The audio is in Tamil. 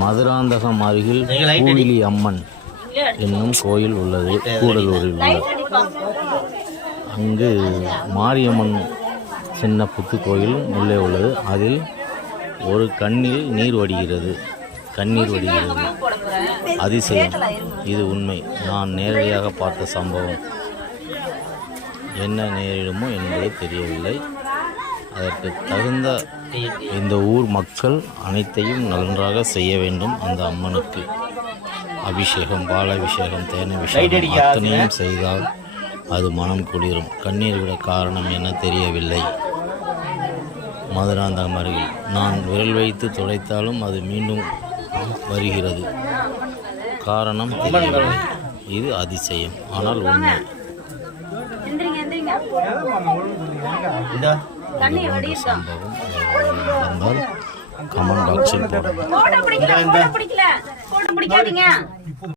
மதுராந்தகம் அருகில் பூவிலி அம்மன் என்னும் கோயில் உள்ளது. கூடலூரில் உள்ளது. அங்கு மாரியம்மன் சின்ன புத்து கோயிலும் உள்ளே உள்ளது. அதில் ஒரு கண்ணில் நீர் வடிகிறது. அதிசயம். இது உண்மை. நான் நேரடியாக பார்த்த சம்பவம். என்ன நேரிடுமோ என்பது தெரியவில்லை. அதற்கு தகுந்த இந்த ஊர் மக்கள் அனைத்தையும் நன்றாக செய்ய வேண்டும். அந்த அம்மனுக்கு அபிஷேகம், பாலாபிஷேகம், தேனாபிஷேகம் அத்தனையும் செய்தால் அது மனம் குளிரும். கண்ணீர் விட காரணம் என்ன தெரியவில்லை. மதுராந்தகம் அருகில் நான் விரல் வைத்து துடைத்தாலும் அது மீண்டும் வருகிறது. காரணம் தெரியவில்லை. இது அதிசயம், ஆனால் உண்மை. சம்பவம் நடந்தால் கமெண்ட் பாக்ஸில் போடுங்க.